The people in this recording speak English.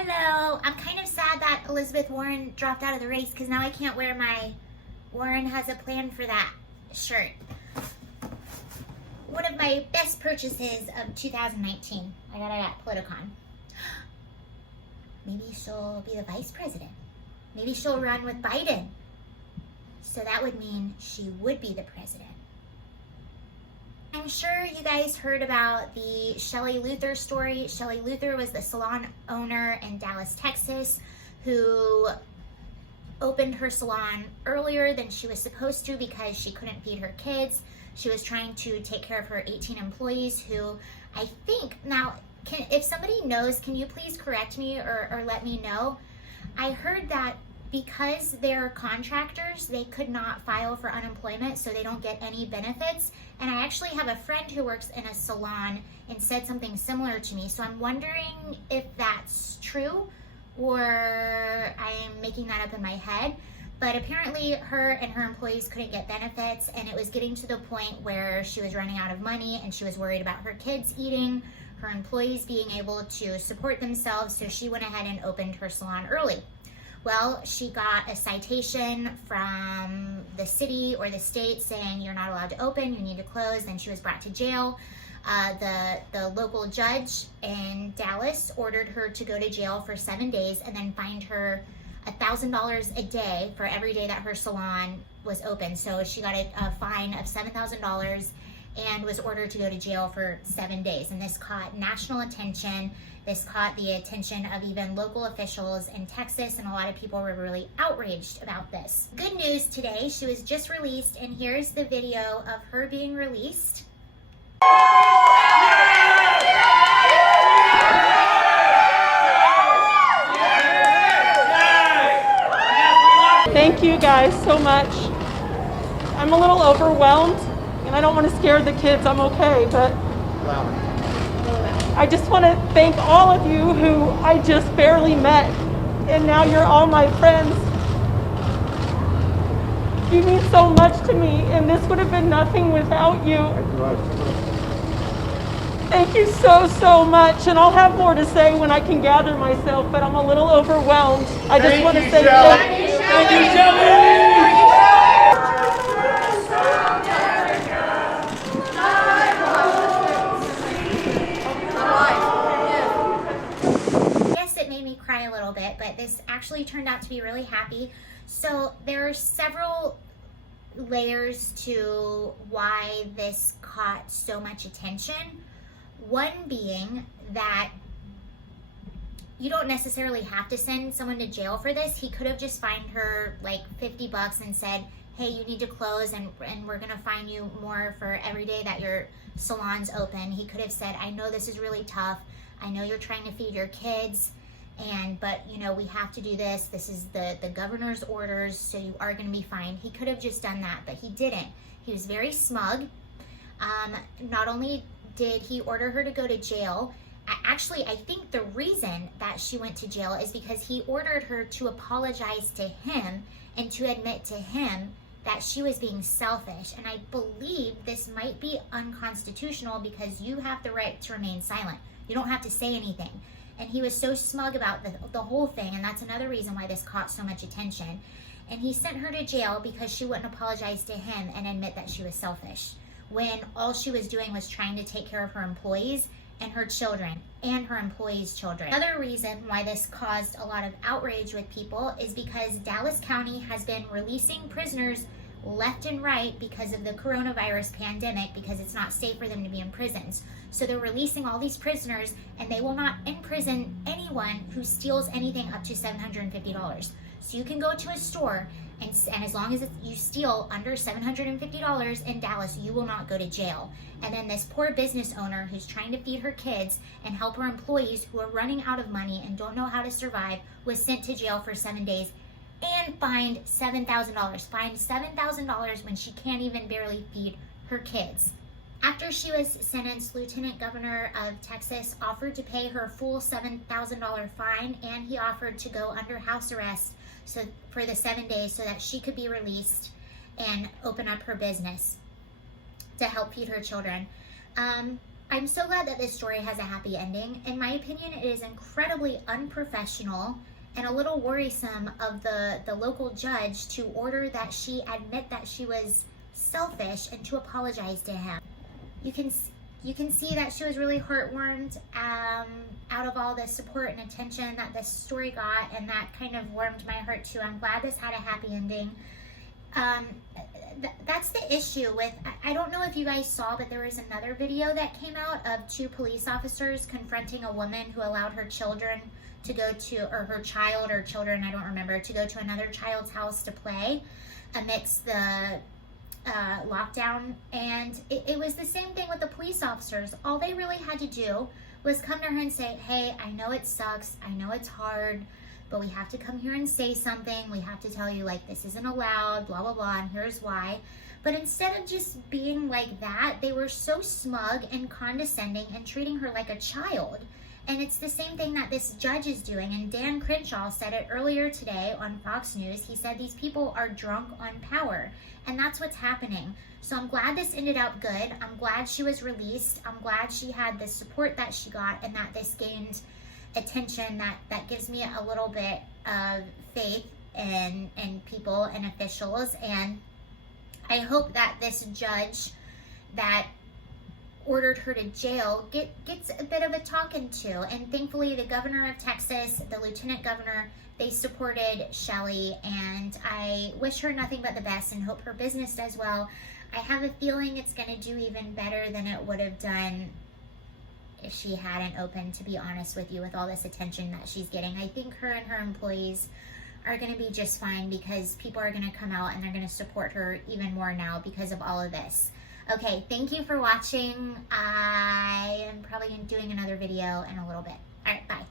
Hello. I'm kind of sad that Elizabeth Warren dropped out of the race because now I can't wear my Warren has a plan for that shirt. One of my best purchases of 2019. I got it at Politicon. Maybe she'll be the vice president. Maybe she'll run with Biden. So that would mean she would be the president. I'm sure you guys heard about the Shelly Luther story. Shelly Luther was the salon owner in Dallas, Texas, who opened her salon earlier than she was supposed to because she couldn't feed her kids. She was trying to take care of her 18 employees who I think, now, if somebody knows, can you please correct me or let me know? I heard that because they're contractors, they could not file for unemployment, so they don't get any benefits. And I actually have a friend who works in a salon and said something similar to me. So I'm wondering if that's true or I am making that up in my head. But apparently her and her employees couldn't get benefits, and it was getting to the point where she was running out of money and she was worried about her kids eating, her employees being able to support themselves, so she went ahead and opened her salon early. Well, she got a citation from the city or the state saying you're not allowed to open, you need to close. Then she was brought to jail. The local judge in Dallas ordered her to go to jail for 7 days and then fined her $1,000 a day for every day that her salon was open. So she got a fine of $7,000 and was ordered to go to jail for 7 days. And this caught national attention. This caught the attention of even local officials in Texas, and a lot of people were really outraged about this. Good news today, she was just released, and here's the video of her being released. Thank you guys so much. I'm a little overwhelmed, and I don't want to scare the kids. I'm okay, but I just want to thank all of you who I just barely met, and now you're all my friends. You mean so much to me, and this would have been nothing without you. Thank you so much, and I'll have more to say when I can gather myself, but I'm a little overwhelmed. I just want to say thank you. Thank you, Shelly! Yes, it made me cry a little bit, but this actually turned out to be really happy. So there are several layers to why this caught so much attention. One being that you don't necessarily have to send someone to jail for this. He could have just fined her like $50 and said, hey, you need to close and we're gonna fine you more for every day that your salon's open. He could have said, I know this is really tough. I know you're trying to feed your kids, but you know, we have to do this. This is the governor's orders, so you are gonna be fined. He could have just done that, but he didn't. He was very smug. Not only did he order her to go to jail, actually, I think the reason that she went to jail is because he ordered her to apologize to him and to admit to him that she was being selfish. And I believe this might be unconstitutional because you have the right to remain silent. You don't have to say anything. And he was so smug about the whole thing, and that's another reason why this caught so much attention. And he sent her to jail because she wouldn't apologize to him and admit that she was selfish, when all she was doing was trying to take care of her employees and her children and her employees' children. Another reason why this caused a lot of outrage with people is because Dallas County has been releasing prisoners left and right because of the coronavirus pandemic, because it's not safe for them to be in prisons. So they're releasing all these prisoners, and they will not imprison anyone who steals anything up to $750. So you can go to a store and as long as you steal under $750 in Dallas, you will not go to jail. And then this poor business owner who's trying to feed her kids and help her employees who are running out of money and don't know how to survive was sent to jail for 7 days and fined $7,000. Fined $7,000 when she can't even barely feed her kids. After she was sentenced, Lieutenant Governor of Texas offered to pay her full $7,000 fine, and he offered to go under house arrest for the 7 days so that she could be released and open up her business to help feed her children. I'm so glad that this story has a happy ending. In my opinion, it is incredibly unprofessional and a little worrisome of the local judge to order that she admit that she was selfish and to apologize to him. You can see that she was really heartwarmed out of all the support and attention that this story got, and that kind of warmed my heart too. I'm glad this had a happy ending. That's the issue with, I don't know if you guys saw, but there was another video that came out of 2 police officers confronting a woman who allowed her children to go to, or her child or children, I don't remember, to go to another child's house to play amidst the lockdown. And it was the same thing with the police officers. All they really had to do was come to her and say, hey, I know it sucks, I know it's hard, but we have to come here and say something. We have to tell you, like, this isn't allowed, blah, blah, blah, and here's why. But instead of just being like that, they were so smug and condescending and treating her like a child. And it's the same thing that this judge is doing. And Dan Crenshaw said it earlier today on Fox News. He said these people are drunk on power. And that's what's happening. So I'm glad this ended up good. I'm glad she was released. I'm glad she had the support that she got and that this gained attention. That gives me a little bit of faith in people and officials. And I hope that this judge that ordered her to jail gets a bit of a talking to. And thankfully the governor of Texas, the lieutenant governor, they supported Shelly, and I wish her nothing but the best and hope her business does well. I have a feeling it's going to do even better than it would have done if she hadn't opened, to be honest with you, with all this attention that she's getting. I think her and her employees are going to be just fine because people are going to come out and they're going to support her even more now because of all of this. Okay, thank you for watching. I am probably doing another video in a little bit. All right, bye.